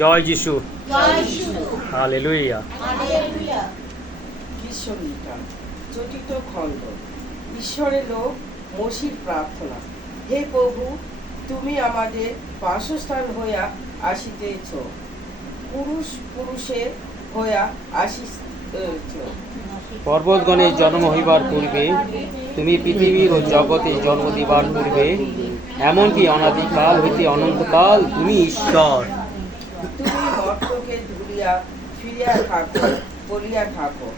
জয় যিশু। জয় যিশু। Hallelujah. Hallelujah. Gita চতুর্থ খণ্ড। ঈশ্বরের লোক মসির প্রার্থনা। হে প্রভু, তুমি আমাদের বাসস্থান হইয়া আসিতেছ, পুরুষের হইয়া আসিতেছ। পর্বতগণের জন্ম হইবার পূর্বে, তুমি পৃথিবীর ও জগতে জন্ম দিবার পূর্বে, এমনকি অনাদিকাল হইতে অনন্তকাল তুমি ঈশ্বর। তুমি মর্তকে ধুলিয়া ফিরিয়া থাকো বলিয়া থাকো,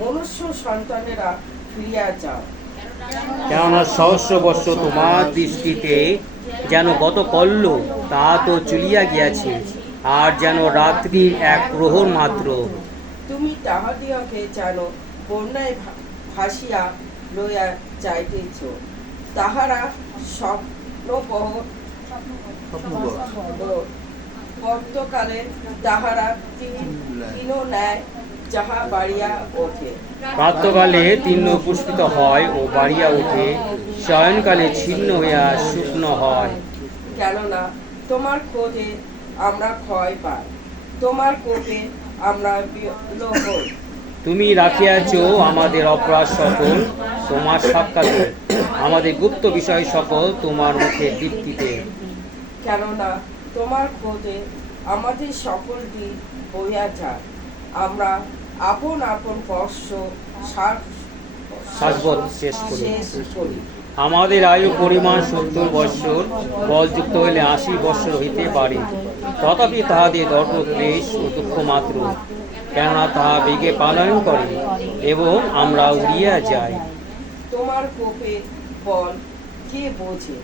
মনুষ্য সন্তানেরা ফিরিয়া যাও। কেননা সহস্র বৎসর তোমার দৃষ্টিতে যেন গত কল্য, তা তো চলিয়া গিয়াছে, আর যেন রাত্রির এক প্রহর মাত্র। তুমি তাহাদিওকে যেন বন্যায় ভাসিয়া লইয়া যাইতেছ, তাহারা স্বপ্নবহ বর্তকালে তাহারা তিন ন্যায় যাহা বাড়িয়া ওঠে। প্রাতকালে তীর্ণ পুষ্পিত হয় ও বাড়িয়া ওঠে, শয়নকালে ছিন্ন হইয়া শুকনো হয়। কেননা তোমার ক্রোধে আমরা ক্ষয় পাই, তোমার কোপে আমরা বিহ্বল হই। তুমি রাখিয়াছ আমাদের অপরাধ সকল তোমার সাক্ষাতে, আমাদের গুপ্ত বিষয় সকল তোমার মুখে দীপ্তিতে। কেননা তোমার ক্রোধে আমাদের সকল দিন বইয়া যায়, আমরা আপন আপন বর্ষ শাশ্বত শেষ করি। করি। আমাদের আয়ু পরিমাণ 70 বৎসর, বলযুক্ত হইলে 80 বৎসর হইতে পারে, তথাপি তাহাদের দর্প ক্লেশ ও দুঃখ মাত্র, কেননা তাহা বেগে পালন করে এবং আমরা উড়িয়া যাই। তোমার কোপে বল কে বোঝে,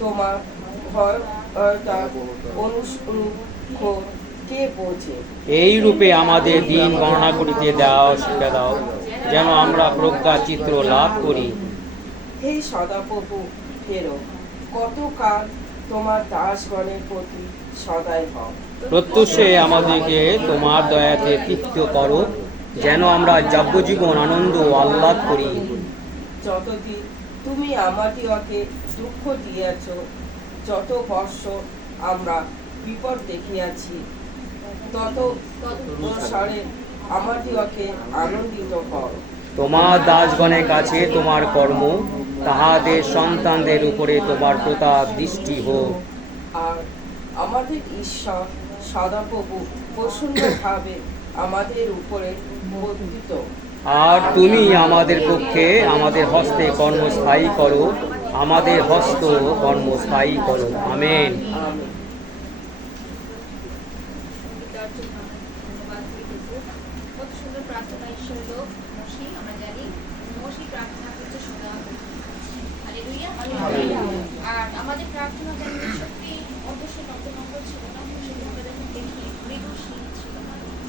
তোমার ভয়তা অনুরূপ কে বোঝে। এই রূপে আমাদের দিন গণনা করিতে দাও, শিক্ষা দাও, যেন আমরা প্রজ্ঞা চিত্র লাভ করি। হে সদাপ্রভু, ফেরো, কতকাল তোমার দাসগণের প্রতি সদাই হও। প্রত্যুষে আমাদেরকে তোমার দয়াতে তৃপ্ত করো, যেন আমরা যাবজ্জীবন আনন্দ ও আহ্লাদ করি। যতদিন তুমি আমাদিওকে দুঃখ দিয়াছ, যত বর্ষ আমরা বিপদ দেখিয়াছি, তত অনুসারে আমাদিওকে আনন্দিত করো। তোমার দাসগণের কাছে তোমার কর্ম, তাহাদের সন্তানদের উপরে তোমার প্রতাপ দৃষ্টি হোক। আর আমাদের ঈশ্বর সদাপ্রভু প্রসন্নভাবে আমাদের উপরে বর্ধিত। আর তুমি আমাদের পক্ষে আমাদের হস্তে কর্মস্থায়ী করো, আমাদের হস্ত কর্মস্থায়ী করো। আমেন। আমেন। কত সুন্দর প্রার্থনা ঈশ্বরের লোক মসি, আমরা জানি মসি প্রার্থনা করতে সদা। হালেলুয়া। আর আমাদের প্রার্থনা যেন সত্যি অবশ্যই নম্বর ছিল না, সেটা আমরা যখন দেখি মৃদুশীল ছিল,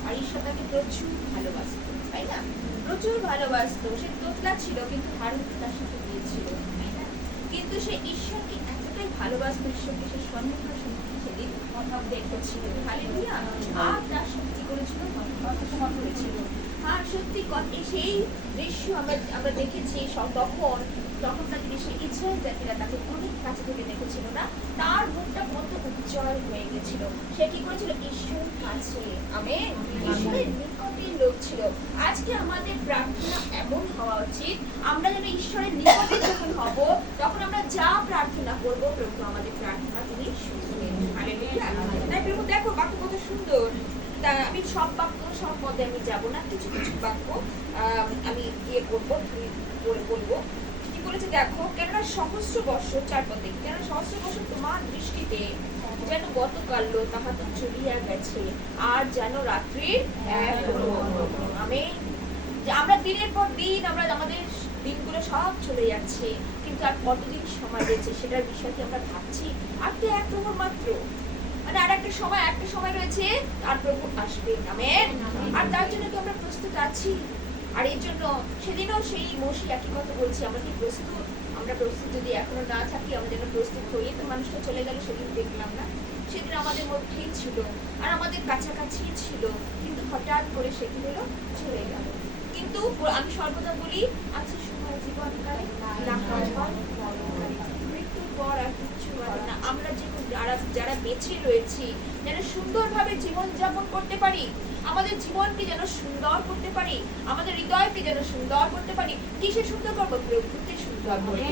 আর ঈশ্বর তাকে প্রচুর ভালোবাসত, তাই না? প্রচুর ভালোবাসত। সে তোতলা ছিল, কিন্তু হারুন তার সাথে গিয়েছিল, তাই না? কিন্তু সে ঈশ্বরকে এতটাই ভালোবাসত, ঈশ্বরকে সে সম্মুখে সেদিন দেখেছিল। হালেলুয়া। আর তার সাথে কি করেছিল? কথা করেছিল। আর সত্যি সেই দৃশ্য আমরা দেখেছি। তখন তাকে ইসরায়েল জাতিরা তাকে অনেক কাছে থেকে দেখেছিল না, তার মুখটা কত উজ্জ্বল হয়ে গেছিল। সে কি করেছিল? ঈশ্বরের কাছে, আমেন, ঈশ্বরের নিকটের লোক ছিল। আজকে আমাদের প্রার্থনা এমন হওয়া উচিত, আমরা যেন ঈশ্বরের নিকটে যখন হব, তখন আমরা যা প্রার্থনা করবো, প্রভু আমাদের প্রার্থনা তিনি শুনবেন। হালেলুয়া। তাই প্রভু দেখো বাক্য কত সুন্দর। তা আমি সব পদে আমি যাব না, কিছু কিছু বাক্য আমি করবো, বলবো। কি বলেছে দেখো, কেননা সহস্র বৎসর, 4 পদে, কেননা সহস্র বৎসর তোমার দৃষ্টিতে যেন গতকাল তাহা তো চলিয়া গেছে, আর যেন রাত্রির এক প্রহর। আমেন। যে আমরা দিনের পর দিন আমাদের দিনগুলো সব চলে যাচ্ছে, কিন্তু আর কতদিন সময় রয়েছে সেটার বিষয়টি আমরা ভাবছি। আর তো এক প্রহর মাত্র, মানে আর একটা সময় রয়েছে, আর প্রভু আসবে। আমেন। আর তার জন্য কি আমরা প্রস্তুত আছি? আর এর জন্য সেদিনও সেই মসি একই কথা বলছি, আমরা কি প্রস্তুত? আমরা প্রস্তুত যদি এখনো না থাকি, আমরা যেন প্রস্তুত হই। তো মানুষটা চলে গেল, সেদিন দেখলাম না, সেদিন আমাদের মধ্যেই ছিল আর আমাদের কাছাকাছি ছিল, কিন্তু হঠাৎ করে সেটি হলো চলে গেল। কিন্তু আমি সর্বদা বলি, আছে সময় জীবনকালে, না মৃত্যুর পর আর কিচ্ছু না। আমরা যে যারা বেঁচে রয়েছি যেন সুন্দরভাবে জীবনযাপন করতে পারি, আমাদের জীবনকে যেন সুন্দর করতে পারি, আমাদের হৃদয়কে যেন সুন্দর করতে পারি। কিসে সুন্দর করবো? প্রভুকে সুন্দর করবো।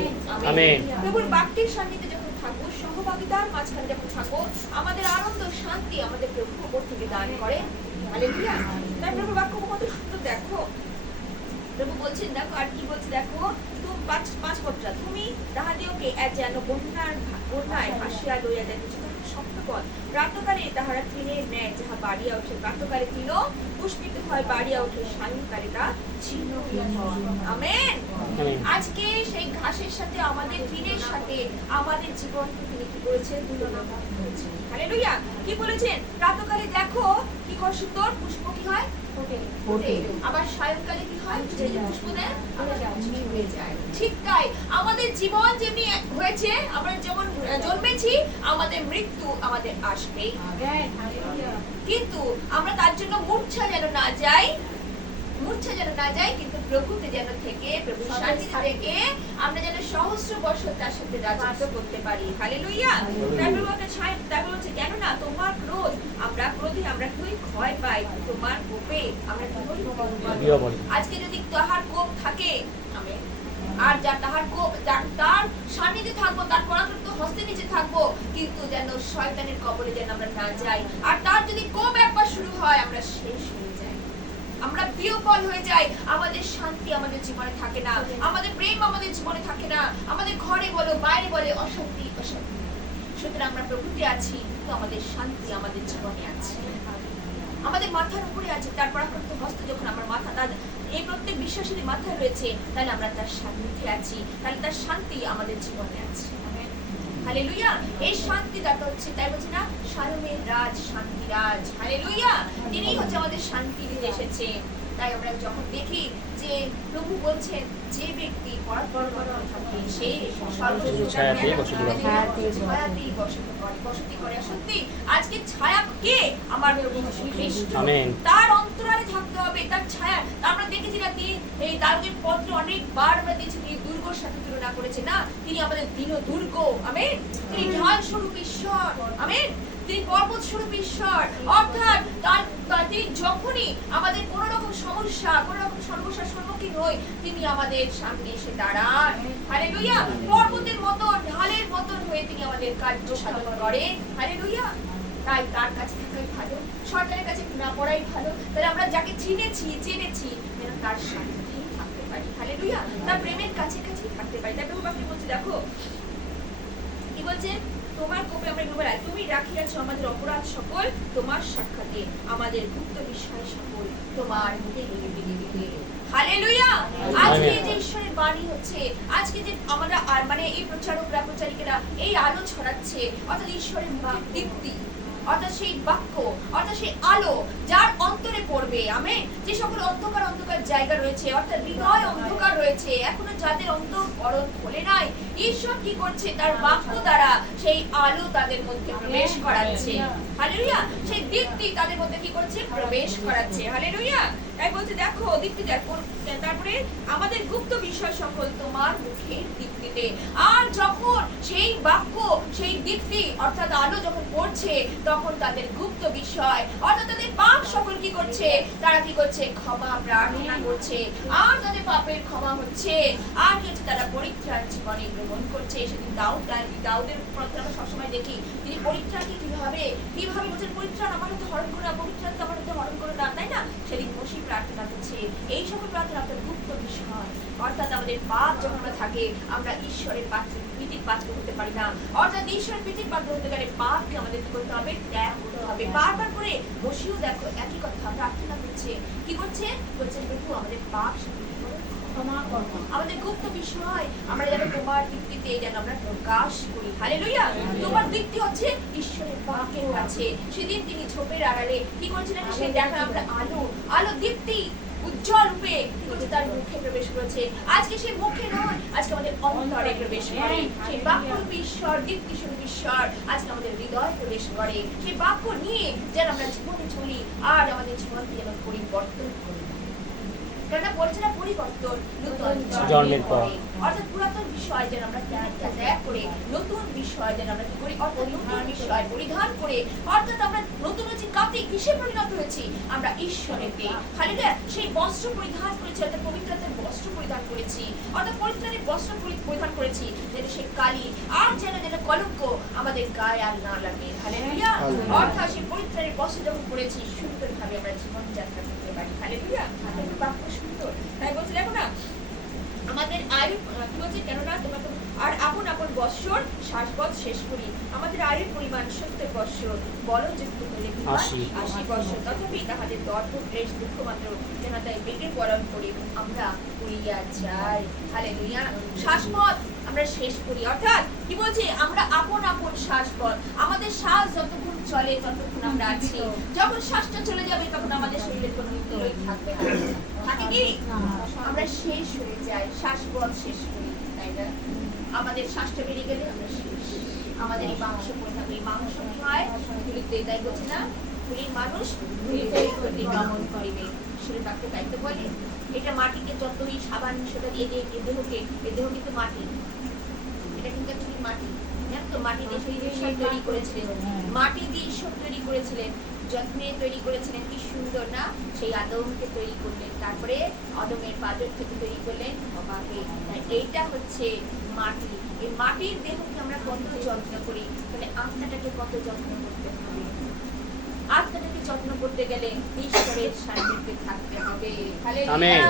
আমেন। প্রভুর বাক্যের সান্নিধ্যে যখন থাকবো, সহভাগিতার মাঝখানে যখন থাকবো, আমাদের আনন্দ শান্তি আমাদের প্রভু উপর থেকে দান করে। হালেলুয়া। তাই প্রভুর বাক্য কত সুন্দর দেখো। প্রভু বলছেন দেখো, আর কি বলছে দেখো, তুমি পাঁচ পত্রা, তুমি তাহাদিওকে যেন বন্যায় ভাসিয়া লইয়া যাইতেছ। সপ্তপদ, প্রাতকালে তাহারা তৃণের ন্যায় যাহা বাড়িয়া ওঠে, প্রাতকালে তৃণ পুষ্পিত হয়, বাড়িয়া ওঠে, সায়ংকালে তা ছিন্ন হইয়া যায়। আমেন। আজকে সেই ঘাসের সাথে আমাদের তৃণের সাথে আমাদের জীবনকে তিনি কি করেছেন? তুলনা করেছেন। হালেলুয়া। কি বলেছেন? প্রাতকালে দেখো কি সুন্দর পুষ্প কি হয়, ফোটে, আবার সায়ংকালে কি হয়? পুষ্প দেয়, হয়ে যায়। ঠিক তাই আমাদের জীবন যেমনি হয়েছে, আমরা যেমন জন্মেছি, আমাদের মৃত্যু আমাদের আসবে, কিন্তু আমরা তার জন্য মূর্ছা যেন না যাই, কিন্তু প্রভুতে যেন থেকে, প্রভুর সান্নিধ্যে থেকে আমরা যেন সহস্র বছর তার সাথে রাজত্ব করতে পারি। হালেলুয়া। তারপর বলছে কেন না তোমার ক্রোধ, আমরা ক্রোধে আমরা কি ভয় পাই, তোমার কোপে আমরা কি বলি। আজকে যদি তাহার কোপ থাকে, আমেন, আর যা তাহার কোপ, তার সান্নিধ্যে থাকবো, তার পরাক্রান্ত হস্তে নিচে থাকবো, কিন্তু যেন শয়তানের কবলে যেন আমরা না যাই। আর তার যদি কোপ একবার শুরু হয়, আমরা শেষ হয়ে যাই, আমরা বিহ্বল হয়ে যাই, আমাদের শান্তি আমাদের জীবনে থাকে না, আমাদের প্রেম আমাদের জীবনে থাকে না, আমাদের ঘরে বলো বাইরে বলে অশান্তি। সুতরাং আমরা প্রভুতে আছি, কিন্তু আমাদের শান্তি আমাদের জীবনে আছে, আমাদের মাথার উপরে আছে। তার পরাক্রান্ত হস্ত যখন আমার মাথা, তার এই প্রত্যেক বিশ্বাসীর মাথায় রয়েছে, তাহলে আমরা তার সান্নিধ্যে আছি, তাহলে তার শান্তি আমাদের জীবনে আছে। হালেলুয়া। এই শান্তিদাতা হচ্ছে, তাই বলছে না, শালোমের রাজ, শান্তিরাজ। হালেলুয়া। তিনি হচ্ছে আমাদের শান্তি দিতে এসেছে। তাই আমরা যখন দেখি যে প্রভু বলছেন যে ব্যক্তি পরাৎপরতায় থাকে সে ছায়াতেই বসতি করে। সত্যি আজকে ছায়া কে? আমার প্রভু খ্রিস্ট। তার অন্তরালে থাকতে হবে, তার ছায়া। আমরা দেখেছি না, তিনি এই দারুদের পত্র অনেকবার আমরা দেখেছি তিনি দুর্গর সাথে তুলনা করেছে না, তিনি আমাদের দীন দুর্গ। আমেন। তিনি ঢাল স্বরূপ ঈশ্বর। আমেন। তিনি পর্বত স্বরূপ ঈশ্বর। অর্থাৎ তিনি যখনই আমাদের কোন রকম সমস্যার সম্মুখীন হই, তিনি আমাদের সামনে এসে দাঁড়ান। হালেলুয়া। পর্বতের মতন, ঢালের মতন হয়ে তিনি আমাদের কার্য সাধন করেন। হালেলুয়া। তাই তার কাছে থাকাই ভালো, সরকারের কাছে না পড়াই ভালো। তাহলে আমরা যাকে জেনেছি যেন তার সান্নিধ্যেই থাকতে পারি। হালেলুয়া। তার প্রেমের কাছে থাকতে পারি। তাই প্রভু বাক্যে বলছে দেখো কি বলছে, তোমার কোপে আমরা ডুবে, তুমি রাখিয়াছো আমাদের অপরাধ সকল, তোমার সাক্ষাতে আমাদের গুপ্ত বিষয় সকল তোমার মুখে লিখে। হালেলুয়া। আজকে যে ঈশ্বরের বাণী হচ্ছে, আজকে যে আমরা মানে এই প্রচারকরা প্রচারিকেরা এই আলো ছড়াচ্ছে, অর্থাৎ ঈশ্বরের দীপ্তি, অর্থাৎ সেই বাক্য, অর্থাৎ সেই আলো যার অন্তরে পড়বে। আমেন। যে সকল অন্ধকার জায়গা রয়েছে, অর্থাৎ হৃদয় অন্ধকার রয়েছে, এখনো যাদের অন্তঃকরণ খোলে নাই, ঈশ্বর কি করছে? তার বাক্য দ্বারা সেই আলো তাদের মধ্যে প্রবেশ করাচ্ছে। হালেলুয়া। সেই দীপ্তি তাদের মধ্যে কি করছে? প্রবেশ করাচ্ছে। হালেলুয়া। তাই বলছে দেখো দীপ্তি দেখো, তারপরে আমাদের গুপ্ত বিষয় সকল তোমার মুখের দীপ্তিতে। আর যখন সেই বাক্য, সেই দীপ্তি অর্থাৎ আলো যখন পড়ছে, তখন তাদের গুপ্ত বিষয় অর্থাৎ তাদের পাপ সকল কি করছে? তারা কি করছে? ক্ষমা প্রার্থনা করছে, আর তাদের পাপের ক্ষমা হচ্ছে, আর কি হচ্ছে? তারা পরিত্রাণ জীবনে গ্রহণ করছে। সেদিন দাউদের পত্র আমরা সবসময় দেখি, তিনি পরিত্রাণকে কিভাবে বলছেন, পরিত্রাণ আমার হাতে হরণ করো না, পরিত্রাণ তো আমার হাতে হরণ করো না, তাই না? সেদিন বসি প্রার্থনা করছে। এই সকল প্রার্থনা আপনার গুপ্ত বিষয়, অর্থাৎ আমাদের পাপ যখন আমরা থাকে, আমরা ঈশ্বরের প্রীতির পাত্র হতে পারি না। অর্থাৎ ঈশ্বরের প্রীতির পাত্র হতে গেলে পাপকে আমাদের কি করতে হবে? ত্যাগ করতে হবে। বারবার করে বসিও দেখো একই কথা প্রার্থনা করছে। কি করছে? বলছে প্রভু আমাদের পাপ ক্ষমা করো, আমাদের গুপ্ত বিষয় আমরা যেন তোমার দীপ্তিতে যেন আমরা প্রকাশ করি। হালেলুয়া। তোমার দীপ্তি হচ্ছে ঈশ্বরের বাক্যের কাছে। সেদিন তিনি ঝোপের আড়ালে কি করছিলেন? সে দেখা আমরা আলো দীপ্তি উজ্জ্বল রূপে কি করছে? তার মুখে প্রবেশ করেছে। আজকে সে মুখে নয়, আজকে আমাদের অন্তরে প্রবেশ করে। সেই বাক্য ঈশ্বর, দীপ্তি স্বরূপ ঈশ্বর আজকে আমাদের হৃদয় প্রবেশ করে। সেই বাক্য নিয়ে যেন আমরা জীবনে চলি, আর আমাদের জীবনকে যেন পরিবর্তন করি। কেননা বলছে না পরিবর্তন নতুন জন্মের পর। অর্থাৎ পুরাতন বিষয় যেন আমরা ত্যাগ করে নতুন বিষয় যেন আমরা কি করি, অর্থাৎ নতুন বিষয় পরিধান করে, অর্থাৎ আমরা নতুন হচ্ছে কাতে কিসে পরিণত হয়েছি, আমরা ঈশ্বরেতে। হালেলুয়া। সেই বস্ত্র পরিধান করেছি, অর্থাৎ পবিত্রতার বস্ত্র পরিধান করেছি, অর্থাৎ পরিত্রাণের বস্ত্র পরিধান করেছি, যেন সেই কালি আর যেন কলঙ্ক আমাদের গায়ে আর না লাগে। হালেলুয়া। অর্থাৎ সেই পরিত্রাণের বস্ত্র যখন পরেছি, সুন্দরভাবে আমরা জীবনযাত্রা করতে পারি। হালেলুয়া। বাক্য সুন্দর, তাই বলছি দেখো না আমাদের আয়ু কি বলছে, কেননা তোমরা আর আপন আপন বৎসর শ্বাসপথ শেষ করি। আমাদের আয়ুর পরিমাণ 70 বৎসর, বলযুক্ত হলে 80 বৎসর, তথাপি তাহাদের দর্প ক্লেশ দুঃখ মাত্র যেন তাই বেগে পরণ করি আমরা করিয়া যাই। হালেলুয়া। শ্বাসপথ আমরা শেষ করি, অর্থাৎ কি বলছে, আমরা আপন আপন শ্বাসপথ, আমাদের শ্বাস যতক্ষণ চলে ততক্ষণ আমরা আছি, যখন শ্বাসটা চলে যাবে তখন আমাদের শরীরের কোনো মূল্যই থাকবে না। থাকে কি আমরা শেষ হয়ে যাই, শ্বাসপথ শেষ করি, তাই না? আমাদের শ্বাসটা বেরিয়ে গেলে আমরা শেষ। আমাদের এই মাংস পড়ে থাকলে মাংস হয় ধুলিতে, তাই বলছে না ধুলির মানুষ ধুলিতে গমন করিবে। ঈশ্বরের বাক্য তাই তো বলে। এটা মাটিকে যতই সাবান সেটা দিয়ে দিয়ে এ দেহ কিন্তু মাটি, এটা কিন্তু actually মাটি। জানো তো মাটি দিয়ে ঈশ্বর তৈরি করেছিলেন, মাটি দিয়ে ঈশ্বর তৈরি করেছিলেন, যত্নে তৈরি করেছিলেন, কি সুন্দর না? সেই আদমকে তৈরি করলেন, তারপরে আদমের পাঁজর থেকে তৈরি করলেন হওয়াকে। এইটা হচ্ছে মাটি। এই মাটির দেহকে আমরা কত যত্ন করি, তাহলে আত্মাটাকে কত যত্ন করতে হবে। আত্মাটাকে যত্ন করতে গেলে ঈশ্বরের সান্নিধ্যে থাকতে হবে। আমেন।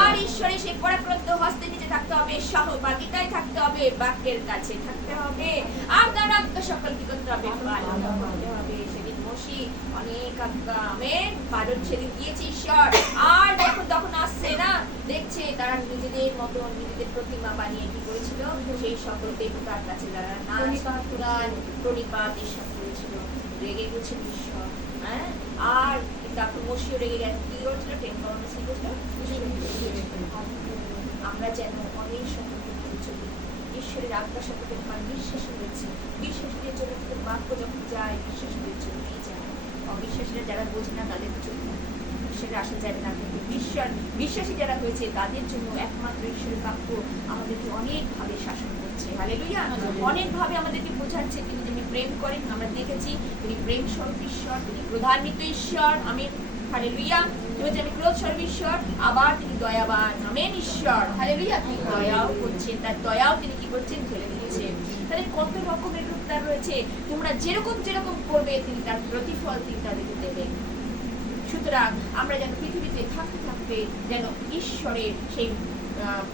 আর ঈশ্বরের সেই পরাক্রান্ত হস্তে নিচে থাকতে হবে, সহভাগিতায় থাকতে হবে, বাক্যের কাছে থাকতে হবে, আর তার আত্মা সকল কি করতে হবে, পালন করতে হবে। সেদিন মসি অনেক আজ্ঞা, আমেন, পালন সেদিন দিয়েছে ঈশ্বর। আর যখন তখন আসছে না, দেখছে তারা নিজেদের মতো নিজেদের প্রতিমা বানিয়ে কি করেছিল, সেই সকল দেবতার কাছে তারা নাচ গান প্রণিপাত এসব করেছিল। রেগে গেছেন ঈশ্বর, হ্যাঁ। আর তারপর মসিও রেগে গেলেন, কি করছিল, প্রেম করানো কি করছিল। আমরা যেন অনেক সম্পর্কে চলি, ঈশ্বরের আজ্ঞা সম্পর্কে তোমার বিশ্বাস রয়েছে, বিশ্বাসীদের জন্য বাক্য যখন যায় বিশ্বাসীদের চলতেই যায়। অবিশ্বাসীরা যারা বোঝে না তাদের চলবে না, ঈশ্বরের আসা যাবে না। কিন্তু বিশ্বাসী যারা হয়েছে তাদের জন্য একমাত্র ঈশ্বরের বাক্য আমাদেরকে অনেকভাবে শাসন করছে। হালেলুয়া। অনেকভাবে আমাদেরকে বোঝাচ্ছে তিনি যিনি প্রেম করেন, আমরা দেখেছি তিনি প্রেম স্বরূপ ঈশ্বর, তিনি প্রধান্বিত ঈশ্বর, আমেন। হালেলুয়া। আমি ক্রোধ স্বরূপ ঈশ্বর, আবার তিনি দয়াবান, আমেন, ঈশ্বর। হালেলুয়া। তিনি দয়াও করছেন, তার দয়াও তিনি কি করছেন, ঢেলে দিচ্ছেন। তাহলে কত রকমের রূপ তার রয়েছে, তোমরা যেরকম যেরকম করবে তিনি তার প্রতিফল তিনি তাদেরকে দেবেন। সুতরাং আমরা যেন পৃথিবীতে থাকতে থাকতে যেন ঈশ্বরের সেই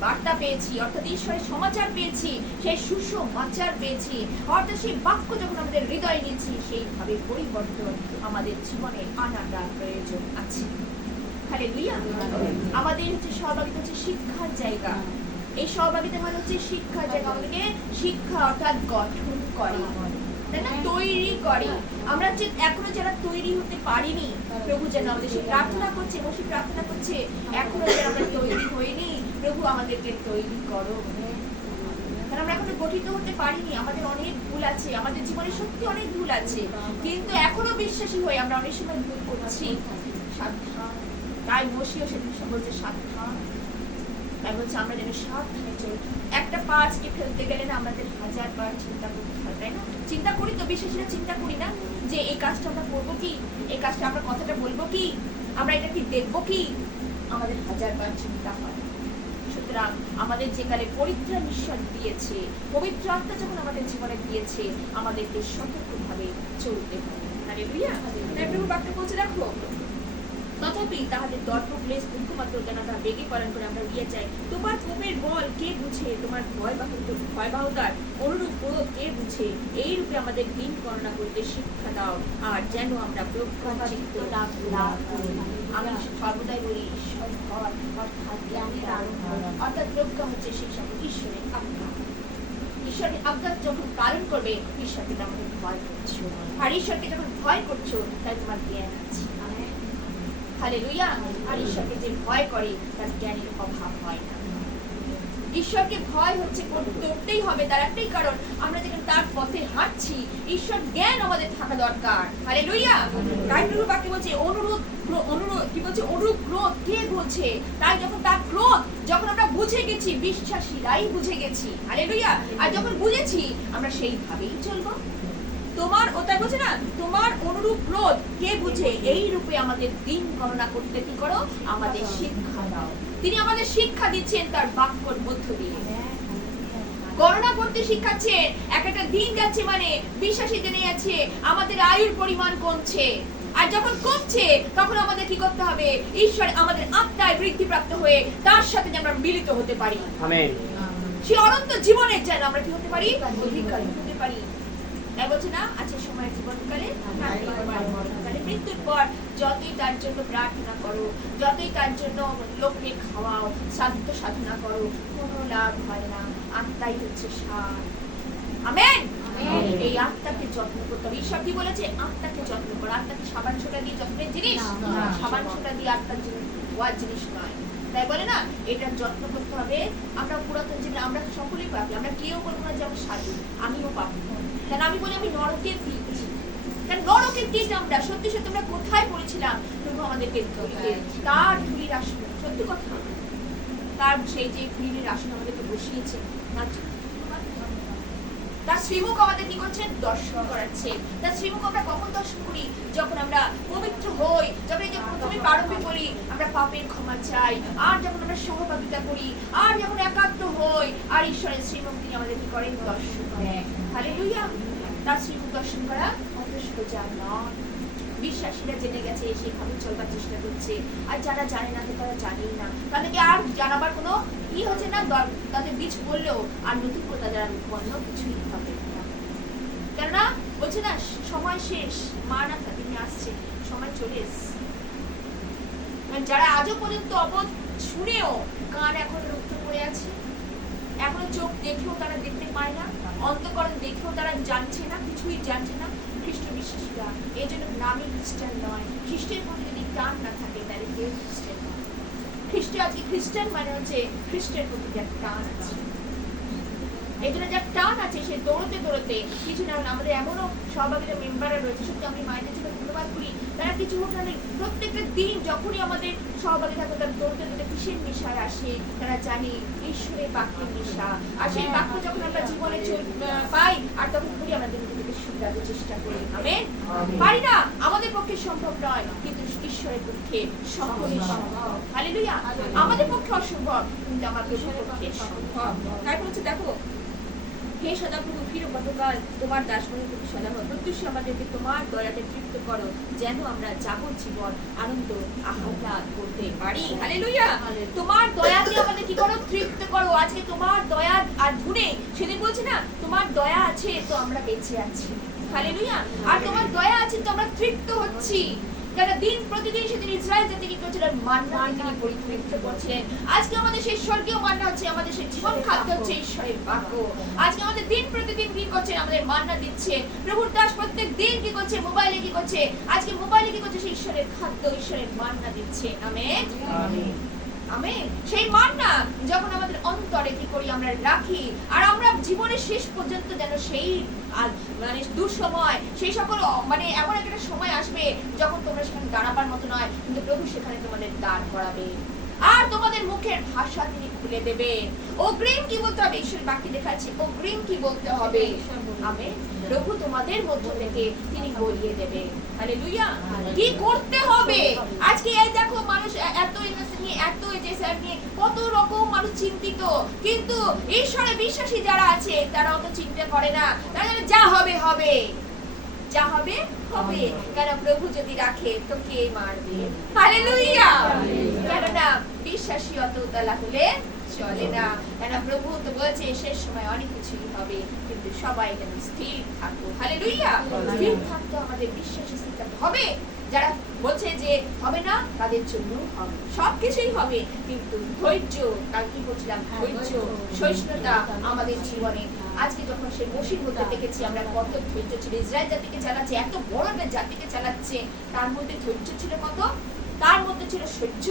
বার্তা পেয়েছি, অর্থাৎ ঈশ্বরের সমাচার পেয়েছি, সেই সুসমাচার পেয়েছি, অর্থাৎ সেই বাক্য যখন আমাদের হৃদয়ে নিয়েছি, সেইভাবে পরিবর্তন আমাদের জীবনে আনাটা প্রয়োজন আছে। হালেলুয়া। আমাদের হচ্ছে সহভাগিতা হচ্ছে শিক্ষার জায়গা। এই সহভাগিতা মানে হচ্ছে শিক্ষার জায়গা, আমাদেরকে শিক্ষা অর্থাৎ গঠন করে, তাই না, তৈরি করে। আমরা যে এখনো যারা তৈরি হতে পারিনি, প্রভু যেন আমাদের সে প্রার্থনা করছে, বসে প্রার্থনা করছে, এখনো যারা আমরা তৈরি হইনি, প্রভু আমাদেরকে তৈরি করো। কারণ আমরা এখনো গঠিত হতে পারিনি, আমাদের অনেক ভুল আছে, আমাদের জীবনে সত্যি অনেক ভুল আছে, কিন্তু এখনো বিশ্বাসী হয়ে আমরা অনেক সময় ভুল করছি। সাবধান। তাই মসিও সেদিন বলছে সাবধান, তাই বলছে আমরা যেন সাবধানে চলি। একটা পা আজকে ফেলতে গেলে না আমাদের 1000 বার চিন্তা করতে হয়, তাই না? চিন্তা করি তো, বিশ্বাসীরা চিন্তা করি না যে এই কাজটা আমরা করবো কি, এই কাজটা আমরা কথাটা বলবো কি, আমরা এটা কি দেখবো কি, আমাদের 1000 বার চিন্তা হয়। সুতরাং আমাদের যে কালে পরিত্রাণ ঈশ্বর দিয়েছে, পবিত্র আত্মা যখন আমাদের জীবনে দিয়েছে, আমাদেরকে সতর্কভাবে চলতে হবে। হালেলুয়া। তাই প্রভু বাক্য বলছে রাখো, তথাপি তাহাদের দর্প ক্লেশ দুঃখ মাত্র যেন তাহা বেগে পালন করে আমরা উড়িয়ে যাই। তোমার কোপের বল কে বুঝে, তোমার ভয়াবহতার অনুরূপ ক্রোধ কে বুঝে, এই রূপে আমাদের দিন গণনা করতে শিক্ষা দাও, আর যেন আমরা প্রজ্ঞাচিত্ত লাভ করি। আমি সর্বদাই বলি ঈশ্বর ভয় অর্থাৎ জ্ঞানের আরম্ভ, অর্থাৎ প্রজ্ঞা হচ্ছে সেই সকল ঈশ্বরের আজ্ঞা। ঈশ্বরের আজ্ঞা যখন পালন করবে, ঈশ্বরকে আমাদের ভয় করছো, আর ঈশ্বরকে যখন ভয় করছো তাই তোমার জ্ঞান আছে। হালেলুয়া। আর ঈশ্বরকে যে ভয় করে তার জ্ঞানের অভাব হয় না। ঈশ্বরকে ভয় হচ্ছে করতেই হবে, তার একটাই কারণ আমরা যেখানে তার পথে হাঁটছি, ঈশ্বর জ্ঞান আমাদের থাকা দরকার। হালেলুয়া। তাই প্রভু বাক্যে বলছে অনুরোধ কি বলছে, অনুরূপ ক্রোধ কে বলছে? তাই যখন তার ক্রোধ যখন আমরা বুঝে গেছি, বিশ্বাসীরাই বুঝে গেছি, হালেলুয়া, আর যখন বুঝেছি আমরা সেইভাবেই চলবো। তোমার ওটাই বলছে না, তোমার অনুরূপ ক্রোধ কে বুঝে, এই রূপে আমাদের দিন গণনা করতে কি করো, আমাদের শিক্ষা দাও। তিনি আমাদের শিক্ষা দিচ্ছেন তার বাক্যর মধ্য দিয়ে, গণনা করতে শিখাচ্ছেন। একটা দিন যাচ্ছে মানে বিশ্বাসী জেনে যাচ্ছে আমাদের আয়ুর পরিমাণ কমছে, আর যখন কমছে তখন আমাদের কি করতে হবে, ঈশ্বর আমাদের আত্মায় বৃদ্ধিপ্রাপ্ত হয়ে তার সাথে যেন আমরা মিলিত হতে পারি। আমেন। সেই অনন্ত জীবনের যেন আমরা কি হতে পারি, অধিকারী হতে পারি। তাই বলছে না, আছে সময় জীবনকালে মৃত্যুর পর যতই তার জন্য প্রার্থনা করো, যতই তার জন্য লোককে খাওয়াও, সাধ্য সাধনা করো, কোনো লাভ হয় না। আত্মাই হচ্ছে সার। আমেন। এই আত্মাকে যত্ন করতে হবে। ঈশ্বর কি বলেছে, আত্মাকে যত্ন করো। আত্মাকে সাবান সোটা দিয়ে যত্নের জিনিস, সাবান সোটা দিয়ে আত্মার জিনিস হওয়ার জিনিস নয়। তাই বলে না, এটা যত্ন করতে হবে। আমরা পুরাতন জীবনে আমরা সকলেই পাপি, আমরা কেউ বলবো না যে আমি সাধু, আমিও পাপি। কেন আমি বলি আমি নরকের কীট, কারণ নরকের কীট আমরা। সত্যি সত্যি আমরা কোথায় পড়েছিলাম, প্রভু আমাদেরকে তার ধুলির আসন, সত্যি কথা, তার সেই যে ধুলির আসন আমাদেরকে বসিয়েছে, তার শ্রীমুখ আমাদের কি করছেন, দর্শন করাচ্ছে। তার শ্রীমুখ আমরা কখন দর্শন করি, যখন আমরা পবিত্র হই, যখন এই যে প্রথমে প্রারম্ভে করি আমরা পাপের ক্ষমা চাই, আর যখন আমরা সহভাগিতা করি, আর যখন একাত্ম হই, আর ঈশ্বরের শ্রীমুখ তিনি আমাদের কি করেন, দর্শন করেন। হালেলুয়া। তার শ্রীমুখ দর্শন করা অত সোজা নয়। বিশ্বাসীরা জেনে গেছে, সেভাবে চলবার চেষ্টা করছে, আর যারা জানে না তারা জানেই না, তাদেরকে আর জানাবার কোনো কি হচ্ছে না, তাদের বীজ বললেও আর নতুন কথা যারা অন্য কিছুই হবে না। কেননা বলছে না, সময় শেষ, মারানাথা তিনি আসছে, সময় চলে এসছে। যারা আজও পর্যন্ত অবোধ শুনেও কান এখন রুদ্ধ করে আছে, এখনো চোখ দেখেও তারা দেখতে পায় না, অন্তঃকরণ দেখেও তারা জানছে না, কিছুই জানছে না, খ্রিস্ট বিশ্বাসীরা এই জন্য নামে খ্রিস্টান নয়। খ্রিস্টের প্রতি যদি টান না থাকে তাহলে কেউ খ্রিস্টান নয়। খ্রিস্ট আজকে খ্রিস্টান মানে হচ্ছে খ্রিস্টের প্রতি যার টান আছে। এই জন্য যার টান আছে সে দৌড়তে দৌড়তে কিছু না হলে, আমাদের এমনও সহভাগীরা মেম্বাররা রয়েছে, সত্যি আমি মায়েদের জন্য ধন্যবাদ করি, তারা কিছু হোক না প্রত্যেকটা দিন যখনই আমাদের সহভাগী থাকে তারা দৌড়তে দৌড়তে কিসের নেশায় আসে, তারা জানে ঈশ্বরের বাক্যের নেশা। আর সেই বাক্য যখন আমরা জীবনে পাই, আর তখন করি আমাদের নিজেদেরকে শুধরাতে চেষ্টা করি। আমেন। পারি না, আমাদের পক্ষে সম্ভব নয়, কিন্তু ঈশ্বরের পক্ষে সকলই সম্ভব। হালেলুয়া। আমাদের পক্ষে অসম্ভব, কিন্তু আমাদের পক্ষে সম্ভব। তারপর হচ্ছে দেখো, হে সদাপ্রভু, ফিরো গতকাল তোমার দাসমণির প্রতি সদা হও, প্রত্যুষে আমাদেরকে তোমার দয়াতে তৃপ্ত করো, যেন আমরা যাবজ্জীবন আনন্দ আহ্লাদ করতে পারি। হালেলুয়া। তোমার দয়াতে আমাদের কি করো, তৃপ্ত করো। আজকে তোমার দয়া আর ধুনে, সেদিন বলছে না, তোমার দয়া আছে তো আমরা বেঁচে আছি। হালেলুয়া। আর তোমার দয়া আছে তো আমরা তৃপ্ত হচ্ছি। যারা দিন প্রতিদিন সেদিন ইসরায়েল জাতি কি করছিলেন, মান্না তিনি পরিতৃপ্ত করছিলেন। আজকে আমাদের সেই স্বর্গীয় মান্না হচ্ছে, আমাদের সেই জীবন খাদ্য হচ্ছে ঈশ্বরের বাক্য। আজকে আমাদের দিন প্রতিদিন কি করছেন, আমাদের মান্না দিচ্ছে। প্রভুর দাস প্রত্যেক দিন কি করছে, মোবাইলে কি করছে, আজকে মোবাইলে কি করছে, সেই ঈশ্বরের খাদ্য, ঈশ্বরের মান্না দিচ্ছে। আমেন। আমেন। সেই মান্না যখন আমাদের অন্তরে কি করি, আমরা রাখি, আর আমরা জীবনের শেষ পর্যন্ত যেন সেই মানে দুঃসময়, সেই সকল মানে এমন একটা সময় আসবে যখন তোমরা সেখানে দাঁড়াবার মতো নয়, কিন্তু প্রভু সেখানে তোমাদের দাঁড় করাবে, আর তোমাদের মুখের ভাষা তিনি খুলে দেবেন। অগ্রিম কি বলতে হবে, ঈশ্বর বাকি দেখাচ্ছে, অগ্রিম কি বলতে হবে। আমেন। প্রভু তোমাদের মধ্য থেকে তিনি বলিয়ে দেবে। হালেলুয়া। কি করতে হবে আজকে, এই দেখো মানুষ এত ইনোসেন্ট নিয়ে, এত এজেসার নিয়ে, কত রকম মানুষ চিন্তিত, কিন্তু ঈশ্বরে বিশ্বাসী যারা আছে তারা অত চিন্তা করে না। তারা জানে যা হবে হবে, যা হবে হবে, কারণ প্রভু যদি রাখে তো কে মারবে। হালেলুয়া। কেননা বিশ্বাসী অত উতলা হলে চলে না, কেন প্রভু তো বলছে শেষ সময় অনেক কিছুই হবে, কিন্তু সবাই যেন স্থির থাকো। হালেলুয়া। স্থির থাকতে আমাদের বিশ্বাসী স্থির থাকতে হবে। যারা বলছে যে হবে না, তাদের জন্য হবে, সবকিছুই হবে, কিন্তু ধৈর্য, কাল কি বলছিলাম, ধৈর্য সহিষ্ণুতা আমাদের জীবনে। আজকে যখন সে মসির মধ্যে দেখেছি আমরা কত ধৈর্য ছিল, ইসরায়েল জাতিকে চালাচ্ছে, এত বড় একটা জাতিকে চালাচ্ছে, তার মধ্যে ধৈর্য ছিল কত, তার মধ্যে ছিল সহ্য,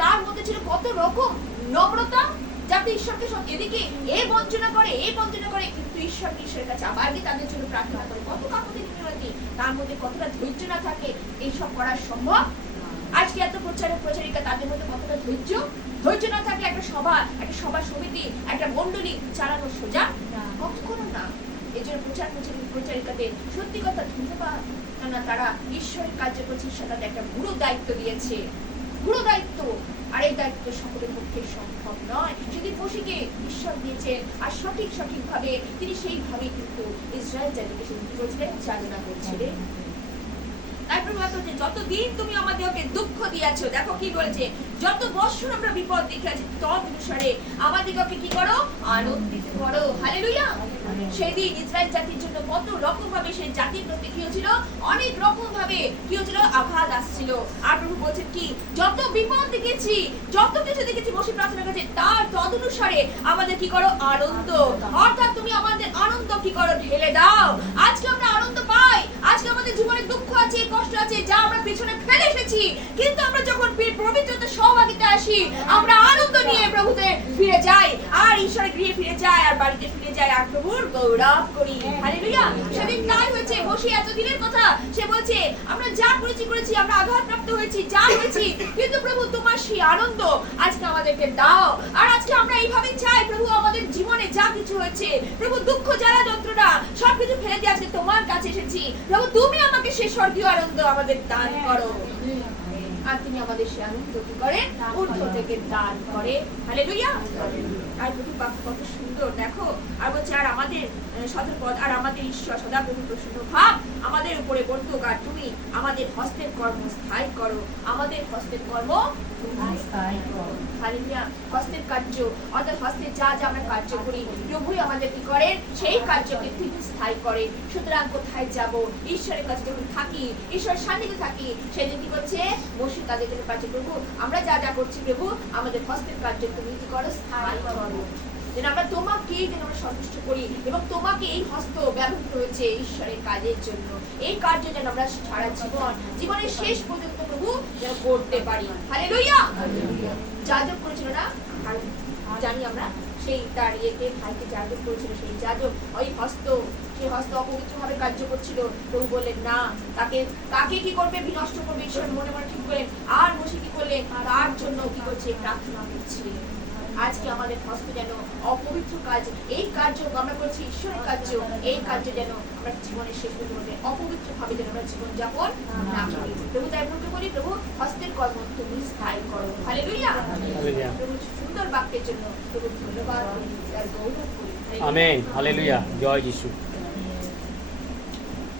তার মধ্যে ছিল কত রকম নম্রতা, যাতে ঈশ্বরকে এদিকে বঞ্চনা করে কিন্তু ঈশ্বরের কাছে আবার গিয়ে তাদের জন্য প্রার্থনা করে। কত কাকুতি মিনতি, তার মধ্যে কতটা ধৈর্য না থাকে এইসব করা সম্ভব? আজকে এত প্রচারিকা তাদের মধ্যে কতটা ধৈর্য না থাকলে একটা সভা সমিতি, একটা মণ্ডলী চালানো সোজা কখনো না। এই জন্য প্রচারিকাদের সত্যি কথা ধন্যবাদ, কেননা তারা ঈশ্বরের কার্য করছে। ঈশ্বর তাদের একটা গুরু দায়িত্ব দিয়েছে, গুরু দায়িত্ব। আর এই দায়িত্ব সকলের পক্ষে সম্ভব নয়। সেদিন মশিকে ঈশ্বর দিয়েছেন, আর সঠিকভাবে তিনি সেইভাবে কিন্তু ইসরায়েল জাতিকে সেদিন কি বলছিলেন, চালনা করছিলেন। তারপর বলছে যতদিন তুমি আমাদেরকে দুঃখ দিয়েছো, দেখো কি বলেছে, যত বৎসর আমরা বিপদ দেখেছি তদ অনুসারে আমাদেরকে কি করো, আনন্দিত করো। হালেলুয়া। সেদিন ইসরায়েল জাতির জন্য কত রকম ভাবে সেই জাতির প্রতি কি হয়েছিল, অনেক রকম ভাবে কি হয়েছিল, আঘাত আসছিল। আর প্রভু বলছেন কি, যত বিপদ দেখেছি, যত কিছু দেখেছি বসে প্রার্থনা করছে, তার তদ অনুসারে আমাদের কি করো, আনন্দ। অর্থাৎ তুমি আমাদের আনন্দ কি করো, ঢেলে দাও। আজকে আমরা আনন্দ পাই, আজকে আমাদের জীবনে দুঃখ আছে, কষ্ট আছে, যা আমরা পিছনে ফেলে এসেছি, কিন্তু আমরা যখন পবিত্রতার সহভাগিতা আসি, আমরা আনন্দ নিয়ে প্রভুতে ফিরে যাই, আর ঈশ্বরের গৃহে ফিরে যাই, আর বাড়িতে ফিরে যাই, আর প্রভুর গৌরব করি। হালেলুয়া। সেদিন তাই হয়েছে। বসে এতদিনের কথা সে বলছে, আমরা যা করেছি, আমরা আঘাতপ্রাপ্ত হয়েছি, যা হয়েছি, কিন্তু প্রভু তোমার সেই আনন্দ আজকে আমাদেরকে দাও। আর আজকে আমরা এইভাবে চাই, প্রভু আমাদের জীবনে যা কিছু হয়েছে, প্রভু দুঃখ, জ্বালা, যন্ত্রণা সবকিছু ফেলে দিয়ে আজকে তোমার কাছে এসেছি। প্রভু তুমি আমাকে সেই স্বর্গীয় আনন্দ আমাদের দান করো। আর তিনি আমাদের সে আনন্দ কি করেন, ঊর্ধ্ব থেকে দান করে। হালেলুয়া। আর প্রভু বাক্য কত সুন্দর, দেখো। আর বলছে, আর আমাদের সতর্কপদ, আর আমাদের ঈশ্বর সদা প্রভু প্রসন্ন ভাব আমাদের উপরে বর্তুক, আর তুমি আমাদের হস্তের কর্ম স্থায়ী করো। আমাদের হস্তের কর্ম স্থায়ী করো। হালেলুয়া। হস্তের কার্য, অর্থাৎ হস্তের যা আমরা কার্য করি, প্রভুই আমাদের কি করেন, সেই কার্যকে তিনি স্থায়ী করে। সুতরাং কোথায় যাব, ঈশ্বরের কাছে যখন থাকি, ঈশ্বরের সান্নিধ্যে থাকি, সেদিন কি করছে, বসে তাদের জন্য কার্য করবো। আমরা যা করছি প্রভু, আমাদের হস্তের কার্য তুমি কি করো, স্থায়ী করো। যেন আমরা তোমাকেই যেন আমরা সন্তুষ্ট করি, এবং তোমাকে এই হস্ত ব্যবহৃত হয়েছে ঈশ্বরের কাজের জন্য। এই কার্য যেন আমরা সারা জীবনের শেষ পর্যন্ত প্রভু যেন করতে পারি। হালেলুয়া। যাজক করেছিল না, আর জানি আমরা সেই তার ভাইকে যাজক করেছিল, সেই যাজক ওই সেই হস্ত অপবিত্র ভাবে কার্য করছিল। প্রভু বললেন না, তাকে কি করবে, বিনষ্ট করবে। ঈশ্বর মনে ঠিক করলেন, আর বসে কি করলেন, তার জন্য কি করছে, প্রার্থনা করছে। আজকে আমাদের হস্ত যেন অপবিত্র কাজ, এই কার্য আমরা করছি ঈশ্বরের কার্য, এই কার্য যেন আমরা জীবনের শেষ পর্যন্ত অপবিত্র ভাবে যেন আমরা জীবন যাপন না করি। প্রভু তাই প্রভু বলি, প্রভু হস্তের কর্ম তুমি স্থায়ী করো। হালেলুয়া। প্রভু সুন্দর বাক্যের জন্য প্রভু ধন্যবাদ করি, আর গৌরব করি। আমেন। হালেলুয়া। জয় যিশু।